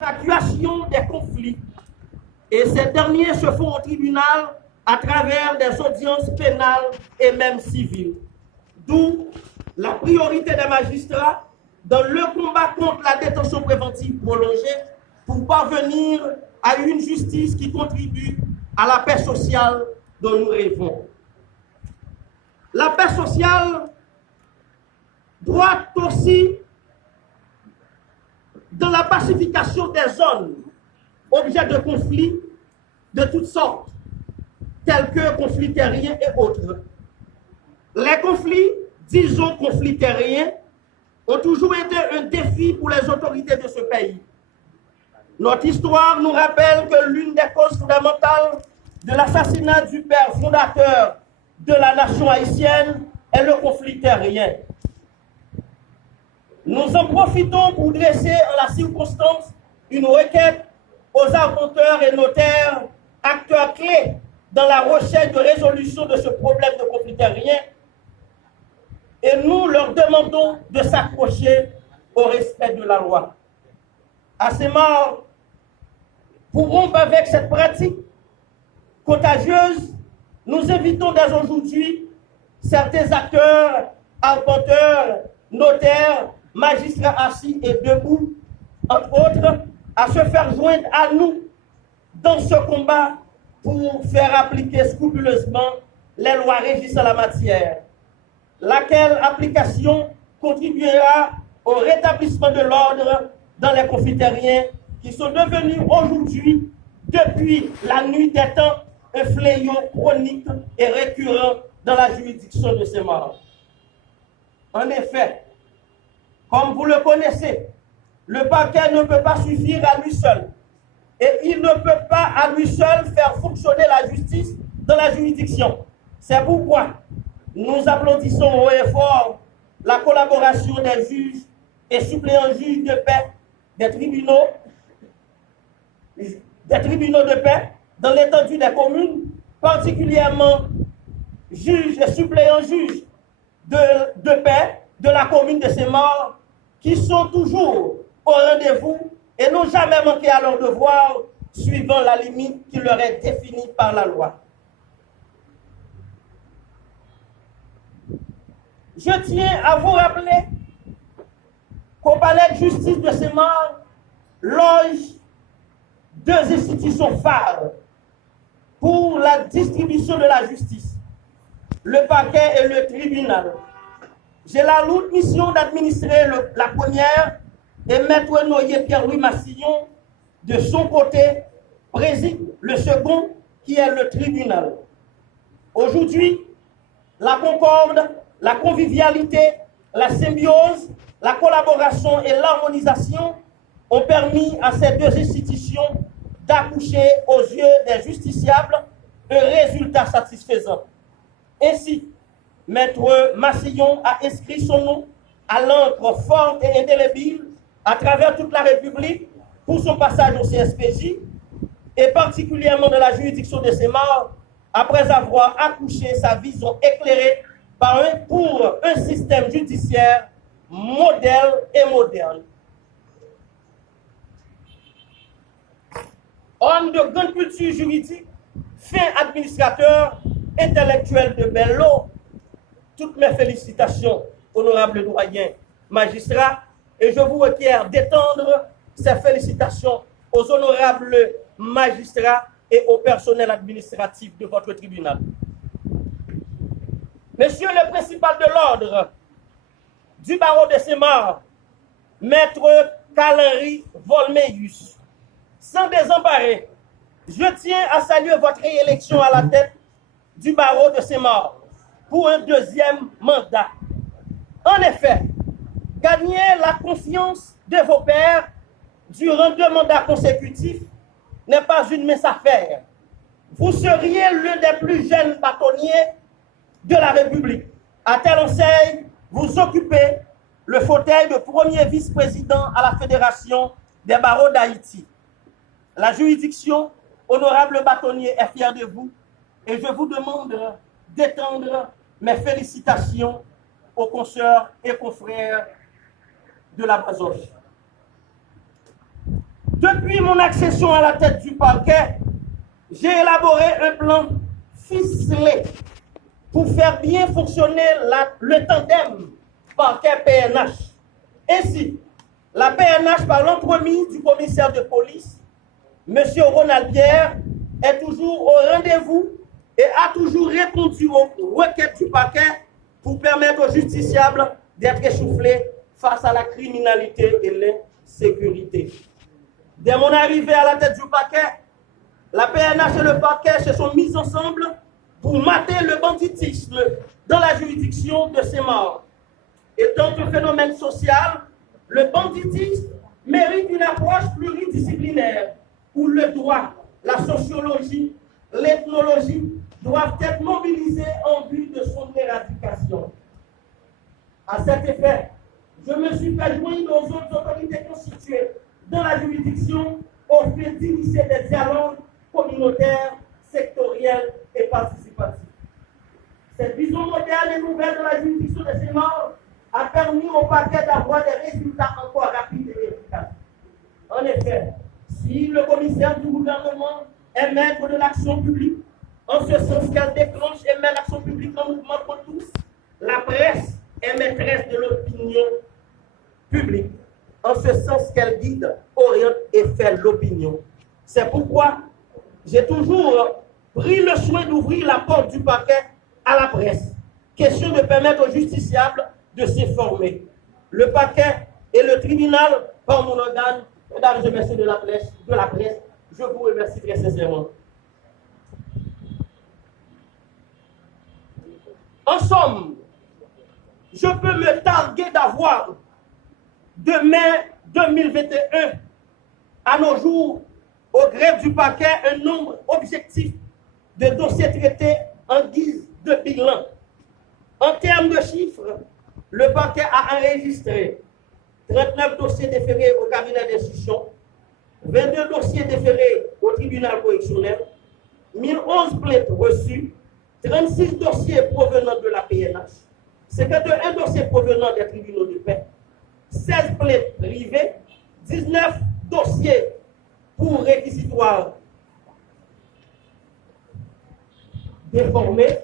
l'évacuation des conflits. Et ces derniers se font au tribunal à travers des audiences pénales et même civiles. D'où la priorité des magistrats dans le combat contre la détention préventive prolongée pour parvenir à une justice qui contribue à la paix sociale dont nous rêvons. La paix sociale doit aussi, dans la pacification des zones objets de conflits de toutes sortes, tels que conflits terriens et autres. Les conflits, disons conflits terriens, ont toujours été un défi pour les autorités de ce pays. Notre histoire nous rappelle que l'une des causes fondamentales de l'assassinat du père fondateur de la nation haïtienne est le conflit terrien. Nous en profitons pour dresser en la circonstance une requête aux arpenteurs et notaires, acteurs clés dans la recherche de résolution de ce problème de conflit terrien, et nous leur demandons de s'accrocher au respect de la loi. À ces morts, pour rompre avec cette pratique contagieuse, nous invitons dès aujourd'hui certains acteurs, arpenteurs, notaires, magistrats assis et debout, entre autres, à se faire joindre à nous dans ce combat pour faire appliquer scrupuleusement les lois régissant la matière, laquelle application contribuera au rétablissement de l'ordre dans les conflits terriens qui sont devenus aujourd'hui, depuis la nuit des temps, un fléau chronique et récurrent dans la juridiction de ces morts. En effet, comme vous le connaissez, le parquet ne peut pas suffire à lui seul. Et il ne peut pas à lui seul faire fonctionner la justice dans la juridiction. C'est pourquoi nous applaudissons haut et fort la collaboration des juges et suppléants juges de paix des tribunaux de paix dans l'étendue des communes, particulièrement juges et suppléants juges de paix de la commune de Saint-Maur, qui sont toujours au rendez-vous et n'ont jamais manqué à leur devoir, suivant la limite qui leur est définie par la loi. Je tiens à vous rappeler qu'au palais de justice de Saint-Maur loge deux institutions phares pour la distribution de la justice, le parquet et le tribunal. J'ai la lourde mission d'administrer la première et Maître Noyer Pierre-Louis Massillon, de son côté, préside le second, qui est le tribunal. Aujourd'hui, la concorde, la convivialité, la symbiose, la collaboration et l'harmonisation ont permis à ces deux institutions d'accoucher aux yeux des justiciables de résultats satisfaisants. Ainsi, Maître Massillon a inscrit son nom à l'encre forte et indélébile à travers toute la République pour son passage au CSPJ et particulièrement dans la juridiction de Saint-Maur après avoir accouché sa vision éclairée pour un système judiciaire modèle et moderne. Homme de grande culture juridique, fin administrateur, intellectuel de bel lot, toutes mes félicitations, honorable doyen, magistrat, et je vous requiers d'étendre ces félicitations aux honorables magistrats et au personnel administratif de votre tribunal. Monsieur le principal de l'ordre du barreau de Saint-Maur, Maître Carl-Henri Volmeius, sans désembarrer, je tiens à saluer votre réélection à la tête du barreau de Saint-Maur pour un deuxième mandat. En effet, gagner la confiance de vos pairs durant 2 mandats consécutifs n'est pas une mince affaire. Vous seriez l'un des plus jeunes bâtonniers de la République. À telle enseigne, vous occupez le fauteuil de premier vice-président à la Fédération des barreaux d'Haïti. La juridiction, honorable bâtonnier, est fière de vous et je vous demande d'étendre mes félicitations aux consoeurs et confrères de la Bazoche. De Depuis mon accession à la tête du parquet, j'ai élaboré un plan ficelé pour faire bien fonctionner le tandem parquet-PNH. Ainsi, la PNH, par l'entremise du commissaire de police, M. Ronald Pierre, est toujours au rendez-vous et a toujours répondu aux requêtes du parquet pour permettre aux justiciables d'être essoufflés face à la criminalité et l'insécurité. Dès mon arrivée à la tête du parquet, la PNH et le parquet se sont mis ensemble pour mater le banditisme dans la juridiction de Saint-Maur. Étant un phénomène social, le banditisme mérite une approche pluridisciplinaire où le droit, la sociologie, l'ethnologie doivent être mobilisés en vue de son éradication. À cet effet, je me suis fait joindre aux autres autorités constituées dans la juridiction au fait d'initier des dialogues communautaires, sectoriels et participatifs. Cette vision moderne et nouvelle de la juridiction de Saint-Maur a permis au parquet d'avoir des résultats encore rapides et efficaces. En effet, si le commissaire du gouvernement est maître de l'action publique, en ce sens qu'elle déclenche et met l'action publique en mouvement pour tous, la presse est maîtresse de l'opinion publique, en ce sens qu'elle guide, oriente et fait l'opinion. C'est pourquoi j'ai toujours pris le soin d'ouvrir la porte du parquet à la presse. Question de permettre aux justiciables de s'informer. Le parquet et le tribunal, par mon organe, mesdames et messieurs de la presse, je vous remercie très sincèrement. En somme, je peux me targuer d'avoir, de mai 2021 à nos jours, au greffe du parquet, un nombre objectif de dossiers traités en guise de bilan. En termes de chiffres, le parquet a enregistré 39 dossiers déférés au cabinet d'instruction, 22 dossiers déférés au tribunal correctionnel, 1011 plaintes reçues, 36 dossiers provenant de la PNH, 51 dossiers provenant des tribunaux de paix, 16 plaintes privées, 19 dossiers pour réquisitoire déformés,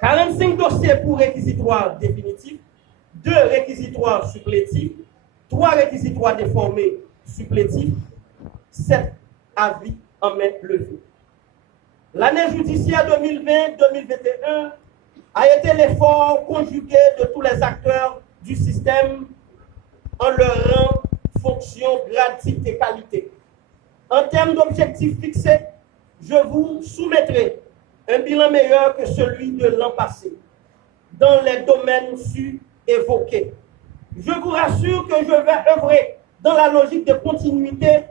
45 dossiers pour réquisitoire définitif, 2 réquisitoires supplétifs, 3 réquisitoires déformés supplétifs, 7 avis en main levée. L'année judiciaire 2020-2021 a été l'effort conjugué de tous les acteurs du système en leur rang, fonction, grade, type et qualité. En termes d'objectifs fixés, je vous soumettrai un bilan meilleur que celui de l'an passé, dans les domaines évoqués. Je vous rassure que je vais œuvrer dans la logique de continuité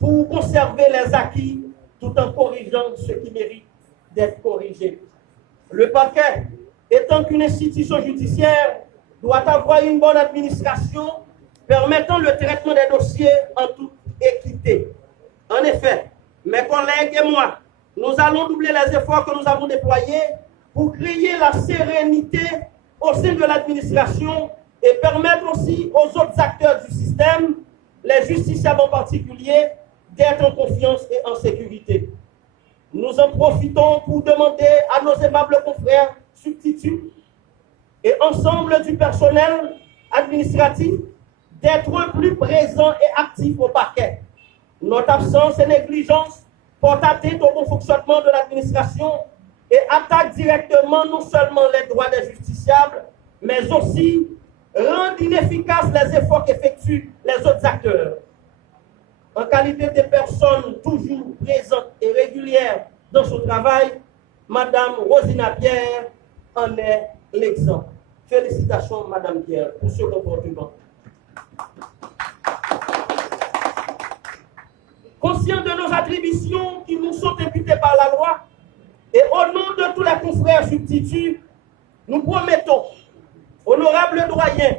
pour conserver les acquis tout en corrigeant ce qui mérite d'être corrigé. Le parquet, étant qu'une institution judiciaire, doit avoir une bonne administration permettant le traitement des dossiers en toute équité. En effet, mes collègues et moi, nous allons doubler les efforts que nous avons déployés pour créer la sérénité au sein de l'administration et permettre aussi aux autres acteurs du système, les justiciables en particulier, d'être en confiance et en sécurité. Nous en profitons pour demander à nos aimables confrères substituts et ensemble du personnel administratif d'être plus présents et actifs au parquet. Notre absence et négligence portent atteinte au bon fonctionnement de l'administration et attaquent directement non seulement les droits des justiciables, mais aussi rendent inefficaces les efforts qu'effectuent les autres acteurs. En qualité de personne toujours présente et régulière dans son travail, Madame Rosina Pierre en est l'exemple. Félicitations, Madame Pierre, pour ce comportement. Conscients de nos attributions qui nous sont imputées par la loi, et au nom de tous les confrères substituts, nous promettons, honorables doyens,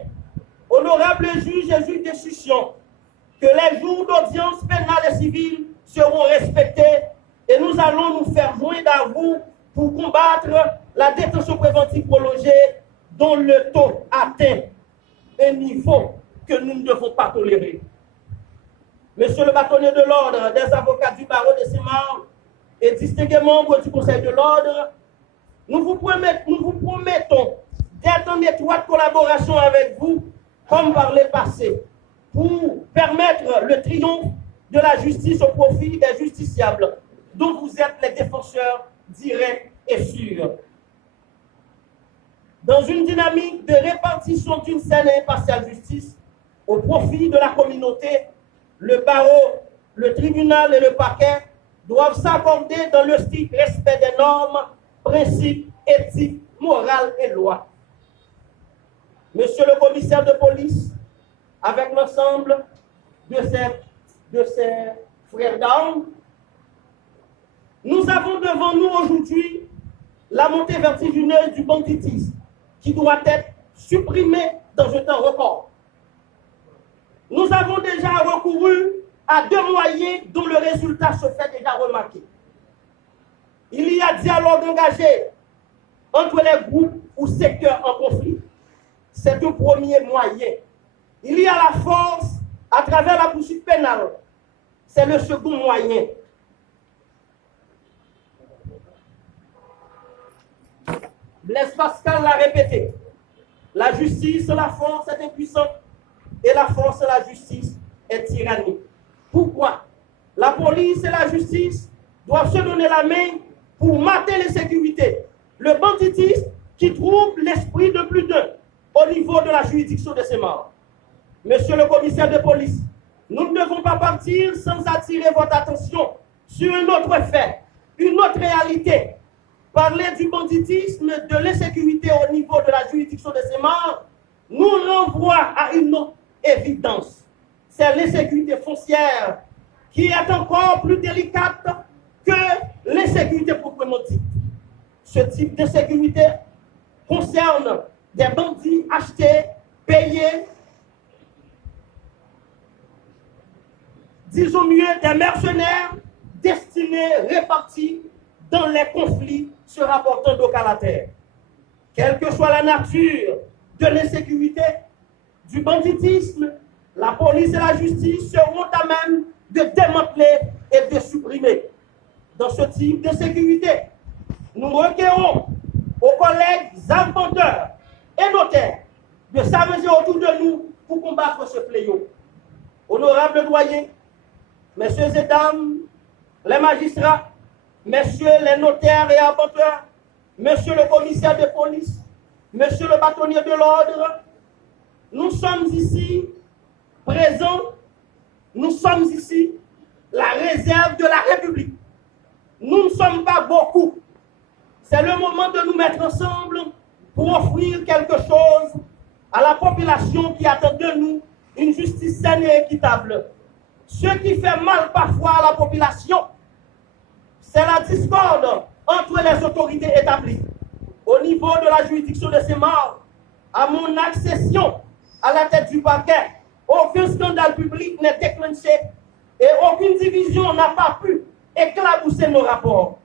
honorables juges et juges d'instruction, que les jours d'audience pénale et civile seront respectés et nous allons nous faire joindre à vous pour combattre la détention préventive prolongée dont le taux atteint un niveau que nous ne devons pas tolérer. Monsieur le bâtonnier de l'ordre, des avocats du barreau de Saint-Marc et distingués membres du Conseil de l'ordre, nous vous promettons d'être en étroite collaboration avec vous, comme par le passé, pour permettre le triomphe de la justice au profit des justiciables, dont vous êtes les défenseurs directs et sûrs. Dans une dynamique de répartition d'une saine et impartiale justice au profit de la communauté, le barreau, le tribunal et le parquet doivent s'accorder dans le strict respect des normes, principes, éthiques, morales et lois. Monsieur le commissaire de police, avec l'ensemble de ses frères d'armes, nous avons devant nous aujourd'hui la montée vertigineuse du banditisme qui doit être supprimée dans un temps record. Nous avons déjà recouru à 2 moyens dont le résultat se fait déjà remarquer. Il y a dialogue engagé entre les groupes ou secteurs en conflit. C'est un premier moyen. Il y a la force à travers la poursuite pénale. C'est le second moyen. Blaise Pascal l'a répété. La justice, la force est impuissante et la force, la justice est tyrannie. Pourquoi? La police et la justice doivent se donner la main pour mater l'insécurité, le banditisme qui trouble l'esprit de plus d'un au niveau de la juridiction de ces morts. Monsieur le commissaire de police, nous ne devons pas partir sans attirer votre attention sur un autre fait, une autre réalité. Parler du banditisme, de l'insécurité au niveau de la juridiction de ces morts nous renvoie à une autre évidence. C'est l'insécurité foncière qui est encore plus délicate que l'insécurité proprement dite. Ce type d'insécurité concerne des bandits achetés, payés, disons mieux des mercenaires destinés, répartis dans les conflits se rapportant d'aucun à terre. Quelle que soit la nature de l'insécurité, du banditisme, la police et la justice seront à même de démanteler et de supprimer. Dans ce type de sécurité, nous requérons aux collègues arpenteurs et notaires de s'arranger autour de nous pour combattre ce fléau. Honorables doyens, messieurs et dames, les magistrats, messieurs les notaires et arpenteurs, monsieur le commissaire de police, monsieur le bâtonnier de l'ordre, nous sommes ici présents, nous sommes ici la réserve de la République. Nous ne sommes pas beaucoup. C'est le moment de nous mettre ensemble pour offrir quelque chose à la population qui attend de nous une justice saine et équitable. Ce qui fait mal parfois à la population, c'est la discorde entre les autorités établies. Au niveau de la juridiction de ces morts, à mon accession à la tête du parquet, aucun scandale public n'est déclenché et aucune division n'a pas pu éclabousser nos rapports.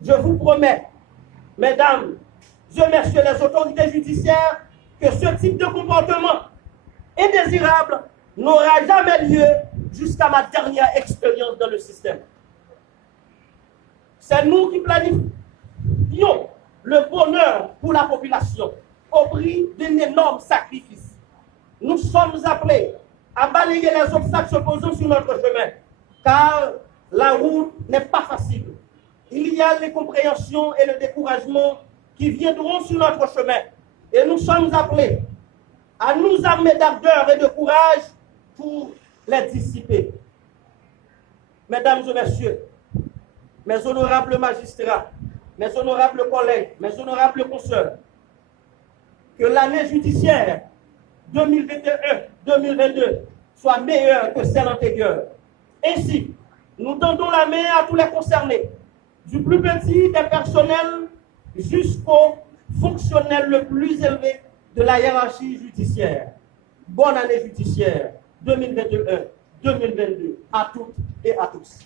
Je vous promets, mesdames, messieurs les autorités judiciaires, que ce type de comportement indésirable n'aura jamais lieu jusqu'à ma dernière expérience dans le système. C'est nous qui planifions le bonheur pour la population au prix d'un énorme sacrifice. Nous sommes appelés à balayer les obstacles se posant sur notre chemin, car la route n'est pas facile. Il y a l'incompréhension et le découragement qui viendront sur notre chemin. Et nous sommes appelés à nous armer d'ardeur et de courage pour les dissiper. Mesdames et messieurs, mes honorables magistrats, mes honorables collègues, mes honorables consoeurs, que l'année judiciaire 2021-2022 soit meilleure que celle antérieure. Ainsi, nous tendons la main à tous les concernés, du plus petit des personnels jusqu'au fonctionnel le plus élevé de la hiérarchie judiciaire. Bonne année judiciaire 2021-2022 à toutes et à tous.